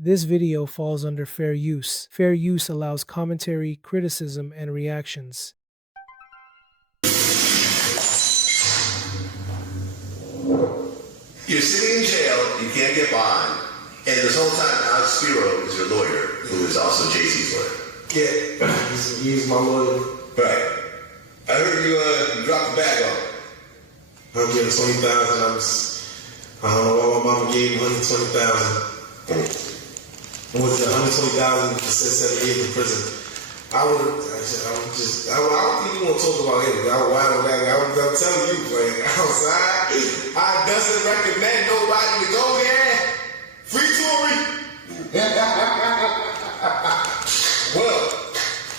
This video falls under fair use. Fair use allows commentary, criticism, and reactions. You're sitting in jail, you can't get bond, and this whole time Alex Spiro is your lawyer, who is also Jay-Z's lawyer. Yeah, he's my lawyer. Right. I heard you dropped the bag on him. I'm getting $20,000. I don't know why my mama gave me $120,000. What was it, $120,000 for 7 years in prison? I don't think you want to talk about him. I'm telling you, like, outside, I doesn't recommend nobody to go there. Free touring. Well,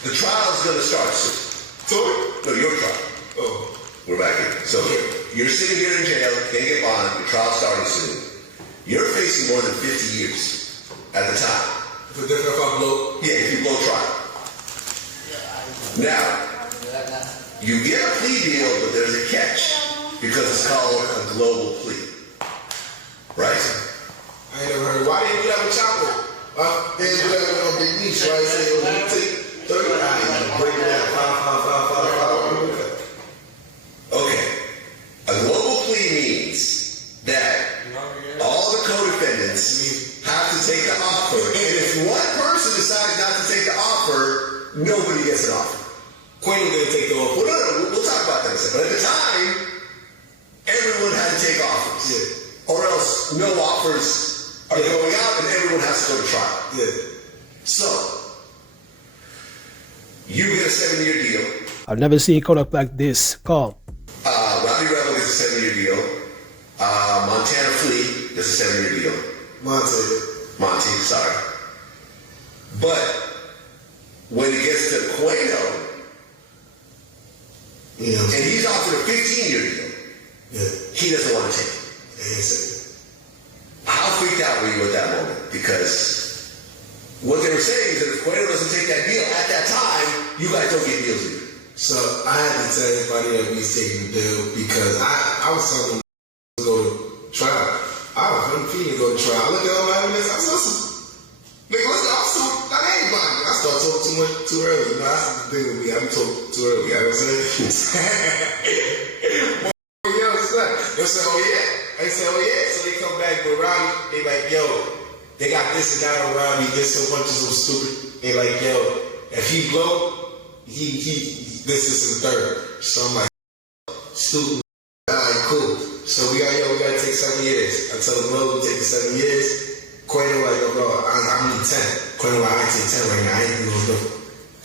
the trial's going to start soon. Tory? No, your trial. Oh. We're back here. So you're sitting here in jail, can't get bond, your trial's starting soon. You're facing more than 50 years at the time. If I blow? Yeah, if you blow trial. Now, you get a plea deal, but there's a catch, because it's called a global plea. Right? I ain't never heard. Why didn't you have a chopper? They didn't do that on Big Niche, right? Say, you take 30, break it down, 5. Okay. A global plea means that all the co-defendants have to take the offer, and if one person decides not to take the offer, nobody gets an offer. Queen didn't take the offer. Well, no, we'll talk about that in a second. But at the time, everyone had to take offers. Yeah. Or else no offers are going out and everyone has to go to trial. Yeah. So, you get a 7-year deal. I've never seen Kodak like this. Calm. Robbie Rebel gets a 7-year deal. Montana Flea gets a 7-year deal. Monty, sorry. But when it gets to Quato, and he's offered a 15-year deal, he doesn't want to take it. How freaked out were you at that moment? Because what they were saying is that if Quato doesn't take that deal at that time, you guys don't get deals either. So I had to tell everybody that we was taking the deal because I was telling them to go to trial. I was feeling to go to trial. I looked at all my evidence. I said, listen, nigga, let's go. I ain't lying. I started talking too early. You know, that's the thing with me. I be talking too early. You know what I'm saying? They say, oh yeah. I say, oh yeah. So they come back with Ronnie. They like, yo, they got this and that on Ronnie. This so much of some stupid. They like, yo, if he blow, this is the third. So I'm like, stupid. Alright, cool. So we gotta take 7 years. I tell the bro we take the 7 years. Quato like, yo, bro, I need 10. Quato like, I ain't take 10 right now. I ain't gonna go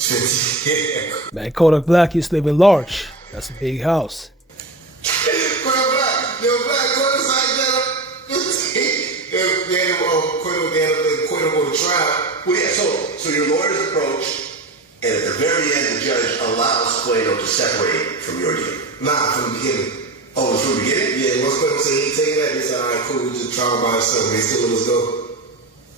50. Man, Kodak Black used to live in large. That's a big house. Quato Black, Quato's like that. Quato go to trial. Well, yeah, so your lawyer's approach, and at the very end, the judge allows Quato to separate from your deal. Nah, from the beginning. Oh, it was from the beginning? Yeah, once Quato said he take that, he said, all right, cool, we just try by ourselves. They still let us go.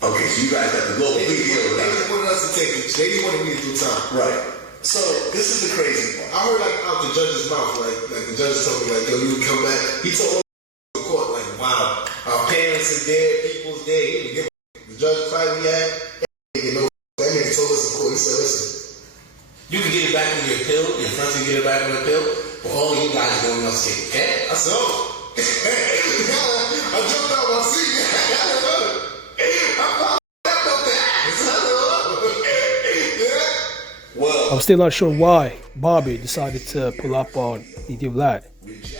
Okay, so you guys got the global plea deal. They just wanted us to take it. They just wanted me to do time. Right. So, this is the crazy part. I heard, like, out the judge's mouth, like the judge told me, like, yo, you can come back. He told the court, like, wow, our parents are dead, people's dead. The judge fight we had, that nigga told us in court, he said, listen, you can get it back on your pill, your friends can get it back on your pill, but all you guys are going to take it, okay? I said, oh. I jumped out my seat. I'm still not sure why Bobby decided to pull up on DJVLAD.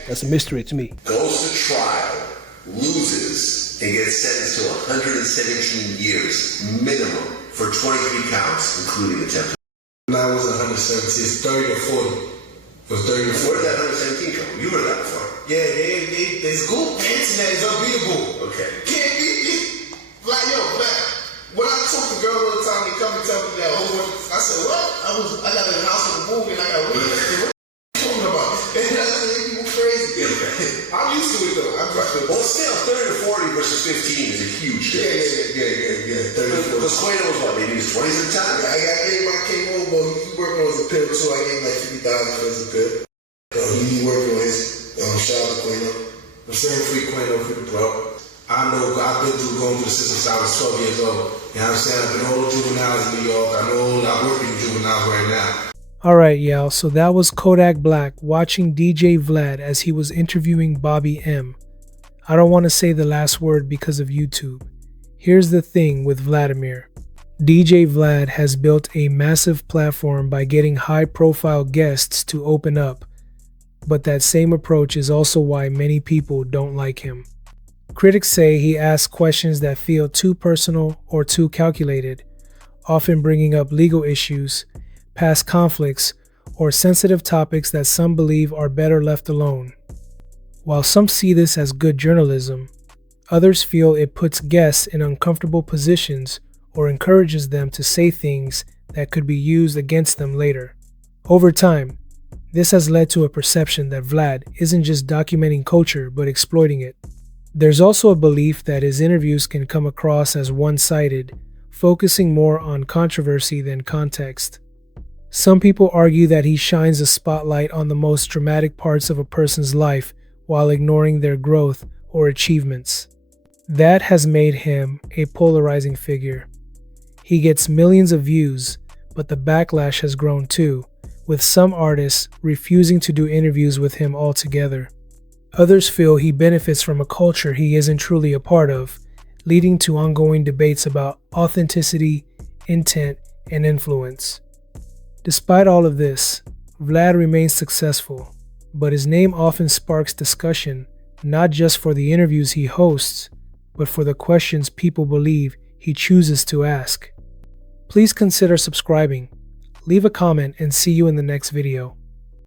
That's a mystery to me. Goes to trial, loses, and gets sentenced to 117 years minimum for 23 counts, including attempted. No, it wasn't 117. It's 30 to 40. It was 30 to 40. Where did that 117 come from? You heard that before. Yeah, there's Google. The internet is unbeatable. Okay. Can't beat it. Like, yo, man. When I talk to girls all the time, they come and tell me that whole world. I said, what? I got in the house with a movie and I got weed. What are you talking about? And I said, people crazy. I'm used to it though. Well, still, 30 to 40 versus 15 is a huge difference. Yeah. 30 to 40. Because Quato was what, maybe his 20s at the time? I gave my came over, he working on his appeal too. I gave him like 50,000 for his appeal. He working on his shout out to Quato. I'm saying free Quato, free bro. I know I've been through going through the system since I was 12 years old. You know what I'm saying? I've been all the juveniles in New York. I work in juveniles right now. Alright, y'all, so that was Kodak Black watching DJ Vlad as he was interviewing Bobby M. I don't want to say the last word because of YouTube. Here's the thing with Vladimir. DJ Vlad has built a massive platform by getting high-profile guests to open up, but that same approach is also why many people don't like him. Critics say he asks questions that feel too personal or too calculated, often bringing up legal issues, past conflicts, or sensitive topics that some believe are better left alone. While some see this as good journalism, others feel it puts guests in uncomfortable positions or encourages them to say things that could be used against them later. Over time, this has led to a perception that Vlad isn't just documenting culture but exploiting it. There's also a belief that his interviews can come across as one-sided, focusing more on controversy than context. Some people argue that he shines a spotlight on the most dramatic parts of a person's life while ignoring their growth or achievements. That has made him a polarizing figure. He gets millions of views, but the backlash has grown too, with some artists refusing to do interviews with him altogether. Others feel he benefits from a culture he isn't truly a part of, leading to ongoing debates about authenticity, intent, and influence. Despite all of this, Vlad remains successful, but his name often sparks discussion, not just for the interviews he hosts, but for the questions people believe he chooses to ask. Please consider subscribing, leave a comment, and see you in the next video.